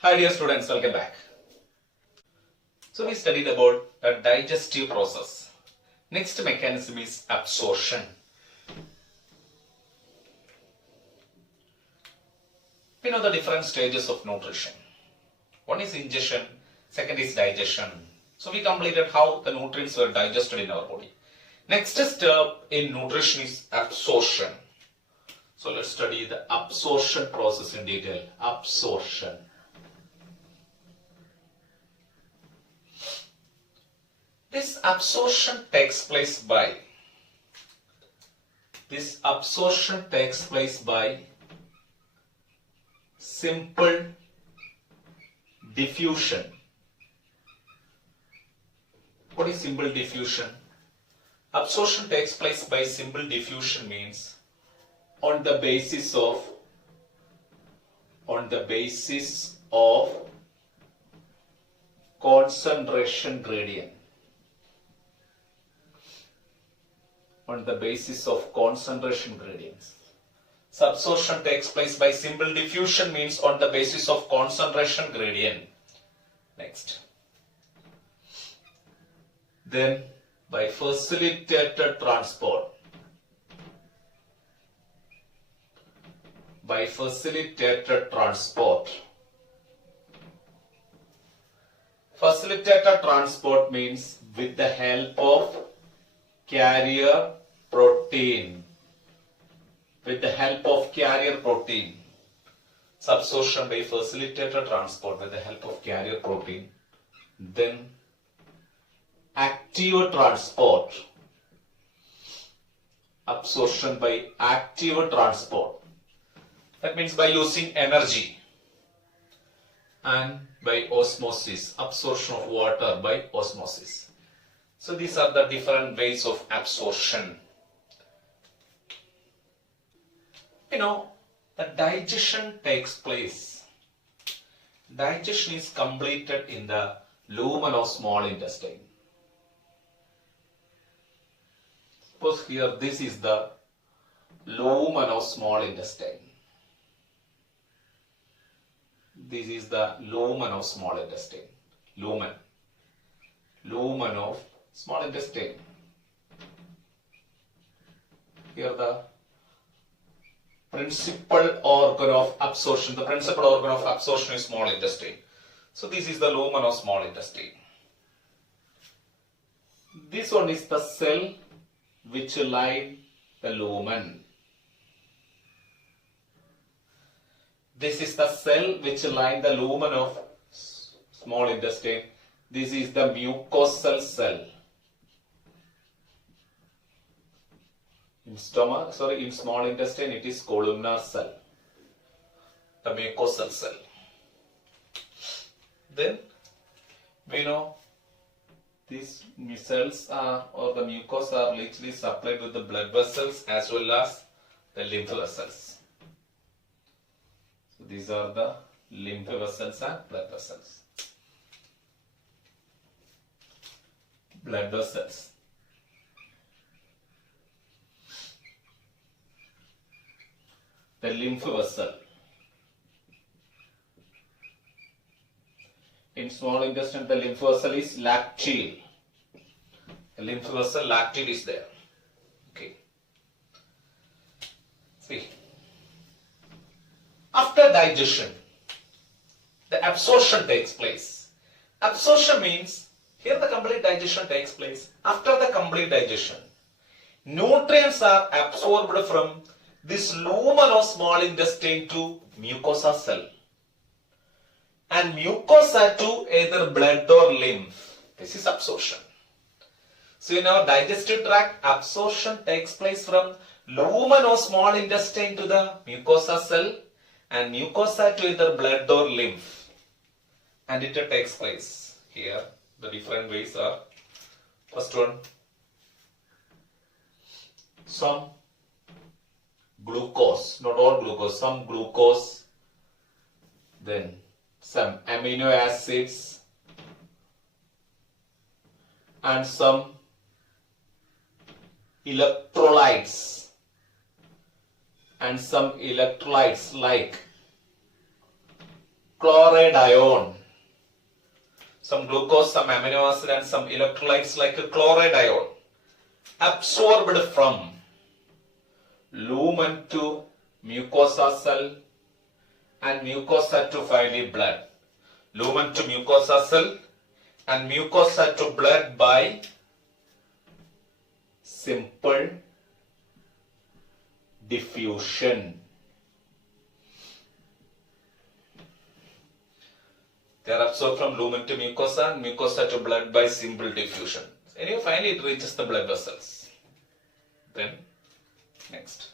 Hi dear students, welcome back. So we studied about the digestive process. Next mechanism is absorption. We know the different stages of nutrition. One is ingestion, second is digestion. So we completed how the nutrients were digested in our body. Next step in nutrition is absorption. So let's study the absorption process in detail. Absorption. This absorption takes place by simple diffusion. What is simple diffusion? Absorption takes place by simple diffusion means on the basis of concentration gradient. On the basis of concentration gradients. So absorption takes place by simple diffusion means on the basis of concentration gradient. Next. Then by facilitated transport. Facilitated transport means with the help of carrier protein. Absorption by facilitated transport with the help of carrier protein. Then active transport. Absorption by active transport. That means by using energy. And by osmosis. Absorption of water by osmosis. So these are the different ways of absorption. You know, the digestion takes place. Digestion is completed in the lumen of small intestine. Suppose here this is the lumen of small intestine. This is the lumen of small intestine. Lumen of small intestine. Here the principal organ of absorption. The principal organ of absorption is small intestine. So this is the lumen of small intestine. This one is the cell which line the lumen. This is the cell which line the lumen of small intestine. This is the mucosal cell. In small intestine it is columnar cell. The mucosal cell. Then we know these cells or the mucosa are literally supplied with the blood vessels as well as the lymph vessels. So these are the lymph vessels and blood vessels. Blood vessels. The lymph vessel. In small intestine, the lymph vessel is lacteal. The lymph vessel lacteal is there. Okay. See. After digestion, the absorption takes place. Absorption means here the complete digestion takes place. After the complete digestion, nutrients are absorbed from this lumen of small intestine to mucosa cell and mucosa to either blood or lymph. This is absorption. So in our digestive tract, absorption takes place from lumen of small intestine to the mucosa cell and mucosa to either blood or lymph. And it takes place here. The different ways are, first one, some glucose, not all glucose, some glucose, then some amino acids and some electrolytes like chloride ion. Some glucose, some amino acid and some electrolytes like a chloride ion absorbed from lumen to mucosa cell and mucosa to finally blood. Lumen to mucosa cell and mucosa to blood by simple diffusion. They are absorbed from lumen to mucosa and mucosa to blood by simple diffusion. Anyway, finally it reaches the blood vessels. Then, next.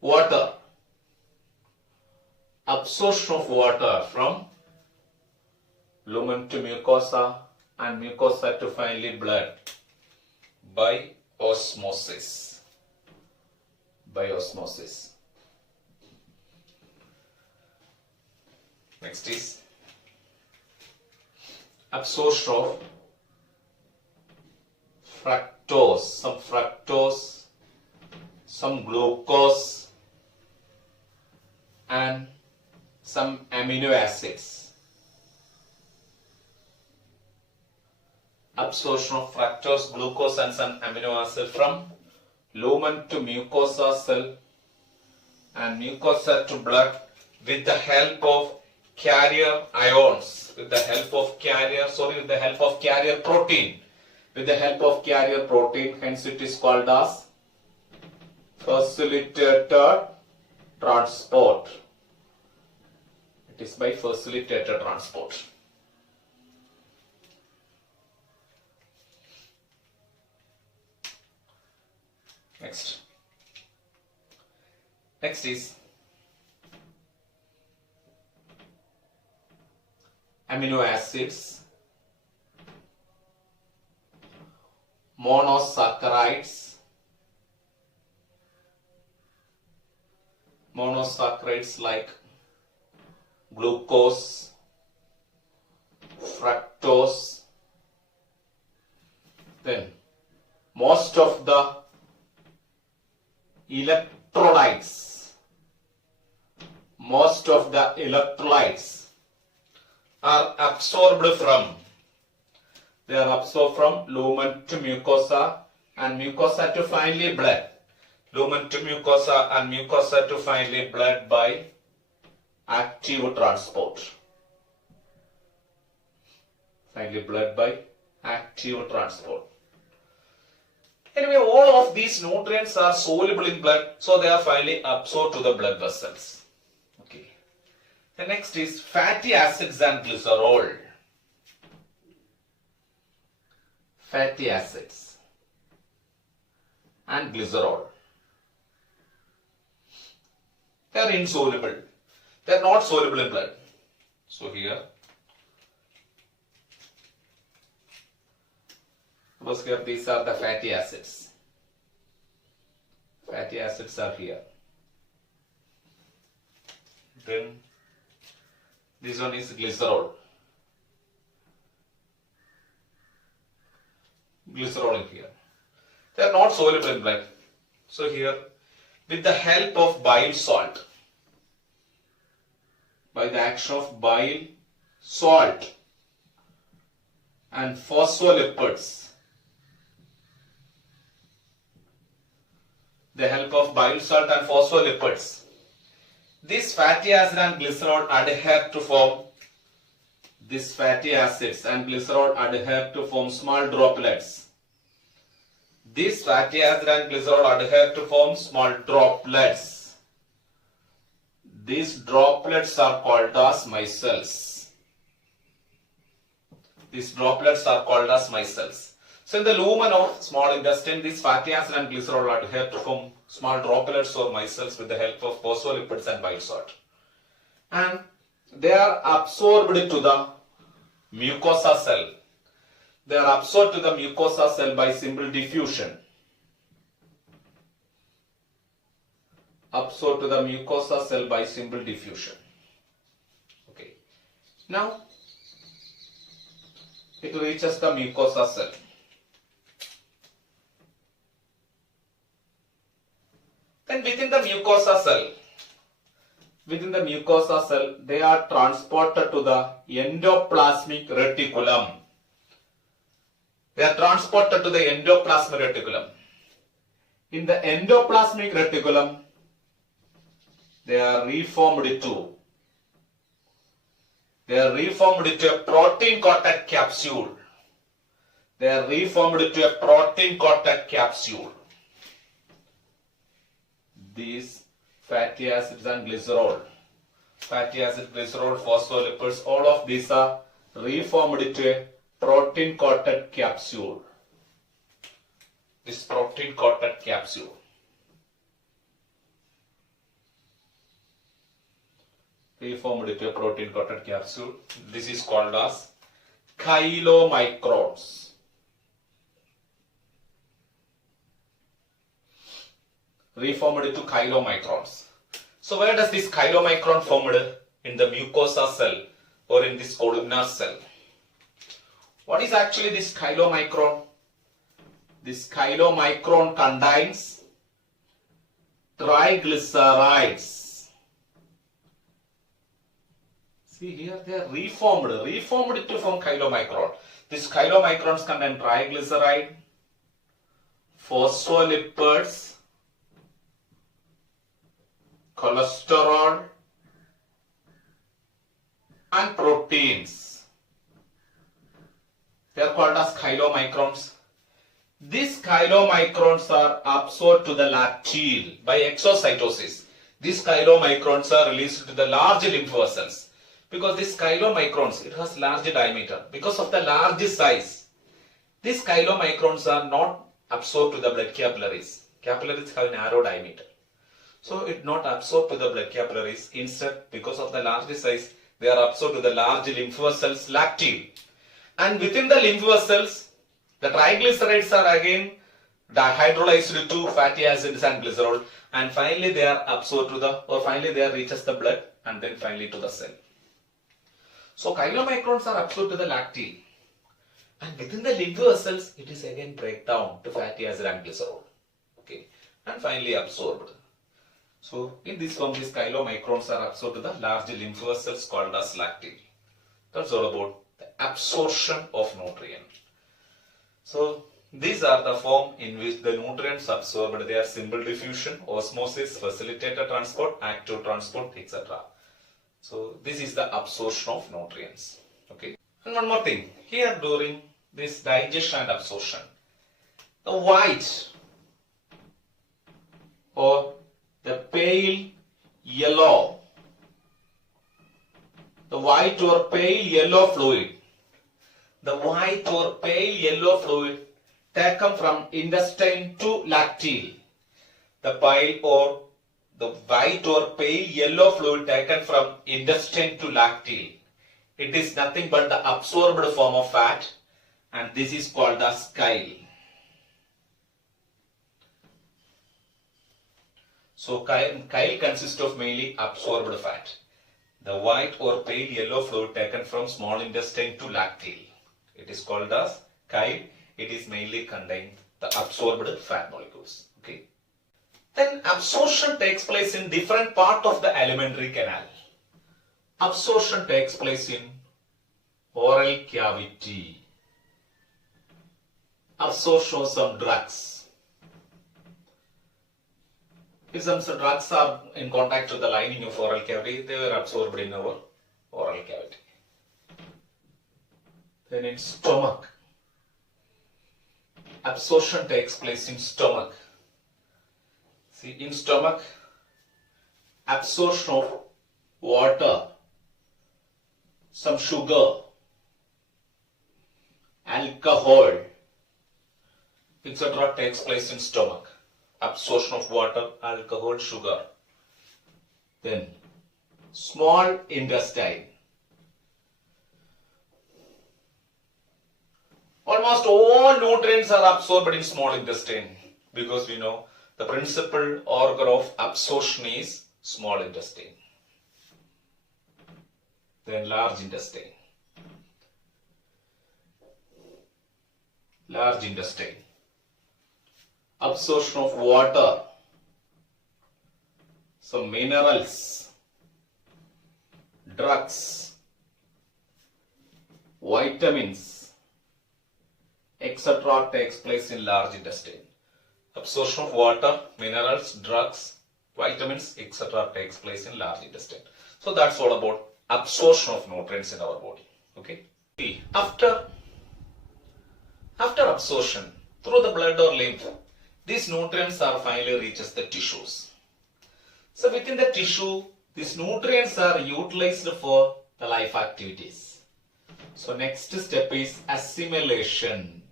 Water. Absorption of water from lumen to mucosa and mucosa to finally blood by osmosis. By osmosis. Next is absorption of fructose, some glucose and some amino acids. Absorption of fructose, glucose and some amino acid from lumen to mucosa cell and mucosa to blood with the help of carrier ions, with the help of carrier protein. With the help of carrier protein, hence it is called as facilitated transport. It is by facilitated transport. Next is amino acids, monosaccharides like glucose, fructose. Then most of the electrolytes are absorbed from lumen to mucosa and mucosa to finally blood. Lumen to mucosa and mucosa to finally blood by active transport. Finally blood by active transport. Anyway, all of these nutrients are soluble in blood, so they are finally absorbed to the blood vessels. Okay. The next is fatty acids and glycerol. Fatty acids and glycerol. They are insoluble. They are not soluble in blood. So here, suppose here these are the fatty acids. Fatty acids are here. Then this one is glycerol. Glycerol in here. They are not soluble in blood. So here, with the help of bile salt, by the action of bile salt and phospholipids, the help of bile salt and phospholipids, this fatty acid and glycerol adhere to form small droplets. These fatty acid and glycerol adhere to form small droplets. These droplets are called as micelles. So in the lumen of small intestine, these fatty acid and glycerol adhere to form small droplets or micelles with the help of phospholipids and bile salt. And they are absorbed to the mucosa cell. They are absorbed to the mucosa cell by simple diffusion. Okay. Now, it reaches the mucosa cell. Then within the mucosa cell, within the mucosa cell, they are transported to the endoplasmic reticulum. They are transported to the endoplasmic reticulum. In the endoplasmic reticulum, they are reformed into a protein-coated capsule. They are reformed into a protein-coated capsule. These fatty acids and glycerol, phospholipids, all of these are reformed into a protein-coated capsule. This protein-coated capsule. Reformed into a protein-coated capsule. This is called as chylomicrons. Reformed into chylomicrons. So where does this chylomicron formed? In the mucosa cell or in this columnar cell. What is actually this chylomicron? This chylomicron contains triglycerides. See here, they are reformed to form chylomicron. These chylomicrons contain triglyceride, phospholipids, cholesterol, and proteins. They are called as chylomicrons. These chylomicrons are absorbed to the lacteal by exocytosis. These chylomicrons are released to the large lymph vessels. Because these chylomicrons, it has large diameter. Because of the large size, these chylomicrons are not absorbed to the blood capillaries. Capillaries have a narrow diameter. So it not absorbed to the blood capillaries. Instead, because of the large size, they are absorbed to the large lymph vessels lacteal. And within the lymph vessels, the triglycerides are again dehydrolyzed to fatty acids and glycerol, and finally they are absorbed to the, or finally they are reaches the blood, and then finally to the cell. So chylomicrons are absorbed to the lacteal, and within the lymph vessels, it is again breakdown to fatty acid and glycerol. Okay, and finally absorbed. So in this form, these chylomicrons are absorbed to the large lymph vessels called as lacteal. That's all about the absorption of nutrient. So these are the form in which the nutrients absorbed. They are simple diffusion, osmosis, facilitated transport, active transport, etc. So this is the absorption of nutrients. Okay. And one more thing. Here during this digestion and absorption, the white or the pale yellow, the white or pale yellow fluid, taken from intestine to lacteal. The white or pale yellow fluid taken from intestine to lacteal. It is nothing but the absorbed form of fat, and this is called as chyle. So chyle consists of mainly absorbed fat. The white or pale yellow fluid taken from small intestine to lacteal. It is called as chyle. It is mainly contain the absorbed fat molecules. Okay. Then absorption takes place in different part of the alimentary canal. Absorption takes place in oral cavity. Absorption of some drugs. If some drugs are in contact with the lining of oral cavity, they were absorbed in our oral cavity. Then in stomach, absorption takes place in stomach. See, in stomach, absorption of water, some sugar, alcohol, etc. takes place in stomach. Absorption of water, alcohol, sugar. Then small intestine. Almost all nutrients are absorbed in small intestine, because we know the principal organ of absorption is small intestine. Then large intestine. Large intestine. Absorption of water, some minerals, drugs, vitamins, etc. takes place in large intestine. Absorption of water, minerals, drugs, vitamins, etc. takes place in large intestine. So that's all about absorption of nutrients in our body. Okay. After absorption through the blood or lymph, these nutrients are finally reaches the tissues. So within the tissue, these nutrients are utilized for the life activities. So next step is assimilation.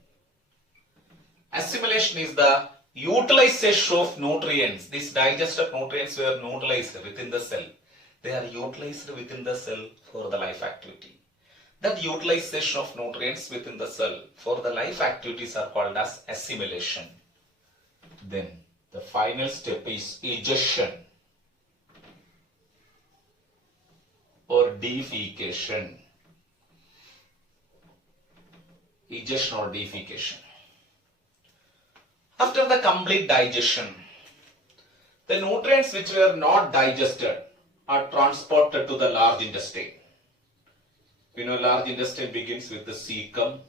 Assimilation is the utilization of nutrients. These digested nutrients were utilized within the cell. They are utilized within the cell for the life activity. That utilization of nutrients within the cell for the life activities are called as assimilation. Then the final step is digestion or defecation. Digestion or defecation. After the complete digestion, the nutrients which were not digested are transported to the large intestine. We know large intestine begins with the cecum,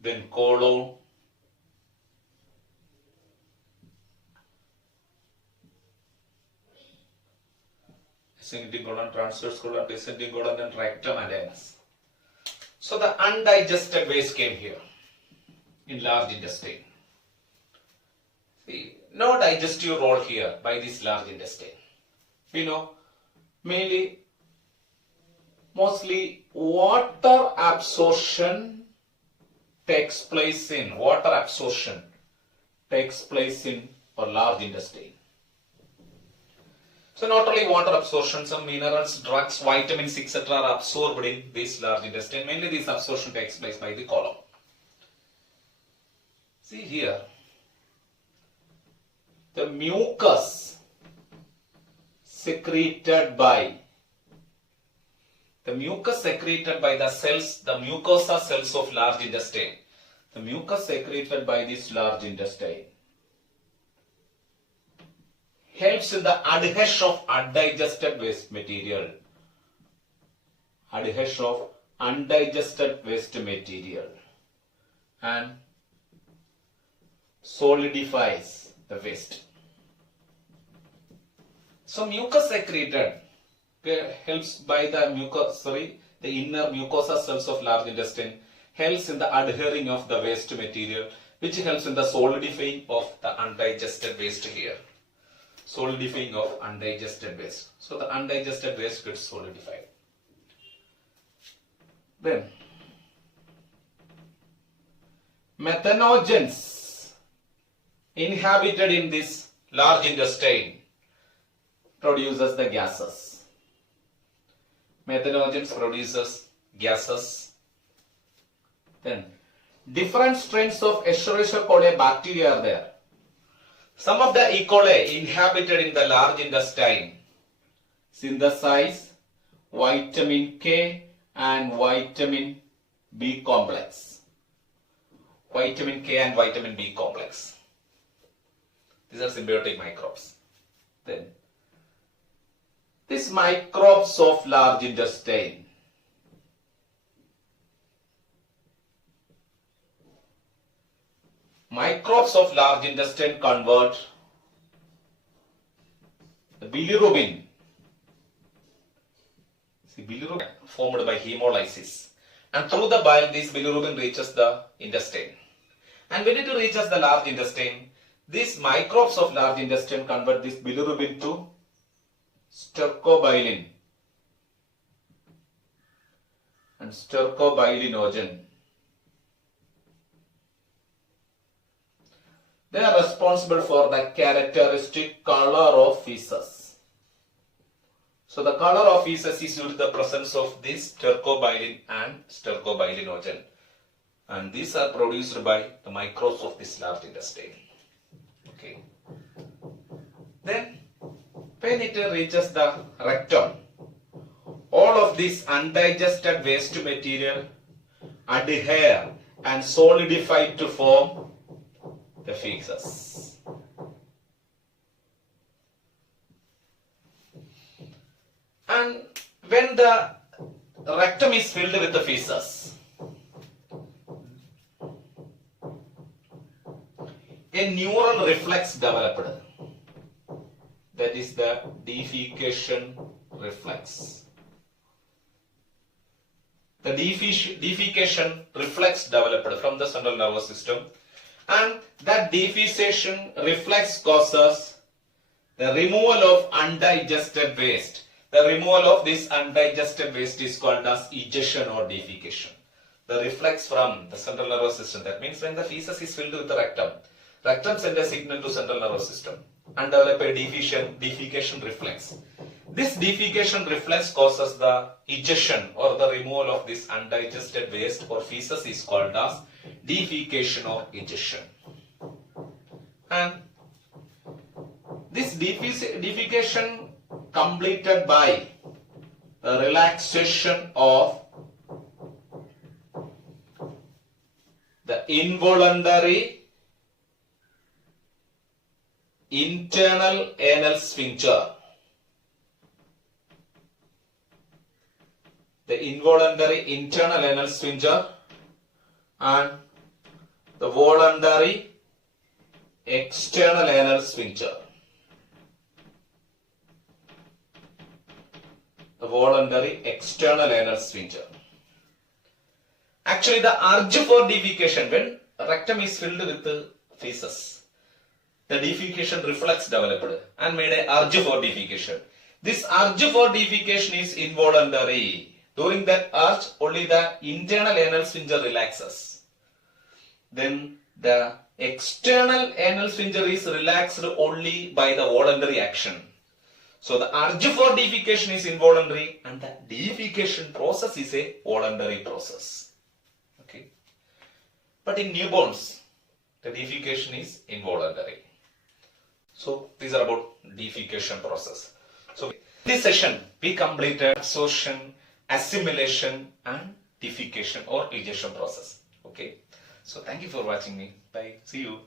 then colon, ascending colon, transverse colon, descending colon, and rectum and anus. So the undigested waste came here in large intestine. See, no digestive role here by this large intestine. We know mostly water absorption takes place in or large intestine. So not only water absorption, some minerals, drugs, vitamins, etc. are absorbed in this large intestine. Mainly this absorption takes place by the colon. See here, the mucus secreted by the cells, the mucosa cells of large intestine. The mucus secreted by this large intestine helps in the adhesion of undigested waste material. Adhesion of undigested waste material and solidifies the waste. So mucus secreted helps by the inner mucosa cells of large intestine, helps in the adhering of the waste material, which helps in the solidifying of the undigested waste here. Solidifying of undigested waste. So the undigested waste gets solidified. Then methanogens inhabited in this large intestine produces the gases. Methanogens produces gases. Then different strains of Escherichia coli bacteria are there. Some of the E. coli inhabited in the large intestine synthesize vitamin K and vitamin B complex. Vitamin K and vitamin B complex. These are symbiotic microbes. Then these microbes of large intestine convert the bilirubin. See, bilirubin formed by hemolysis, and through the bile this bilirubin reaches the intestine. And when it reaches the large intestine, these microbes of large intestine convert this bilirubin to stercobilin and stercobilinogen. They are responsible for the characteristic color of feces. So the color of feces is due to the presence of this stercobilin and stercobilinogen. And these are produced by the microbes of this large intestine. Okay. Then when it reaches the rectum, all of this undigested waste material adhere and solidify to form the feces. And when the rectum is filled with the feces, a neural reflex developed. That is the defecation reflex. The defecation reflex developed from the central nervous system, and that defecation reflex causes the removal of undigested waste. The removal of this undigested waste is called as egestion or defecation. The reflex from the central nervous system, that means when the feces is filled with the rectum, rectum sends a signal to central nervous system and develop a defecation reflex. This defecation reflex causes the egestion or the removal of this undigested waste or feces is called as defecation or egestion. And this defecation completed by the relaxation of the involuntary internal anal sphincter. The involuntary internal anal sphincter and the voluntary external anal sphincter. The voluntary external anal sphincter. Actually, the urge for defecation, when rectum is filled with the feces, the defecation reflex developed and made an urge for defecation. This urge for defecation is involuntary. During that urge, only the internal anal sphincter relaxes. Then the external anal sphincter is relaxed only by the voluntary action. So the urge for defecation is involuntary and the defecation process is a voluntary process. Okay. But in newborns, the defecation is involuntary. So these are about defecation process. So in this session, we completed absorption, assimilation and defecation or digestion process. Okay. So thank you for watching me. Bye. See you.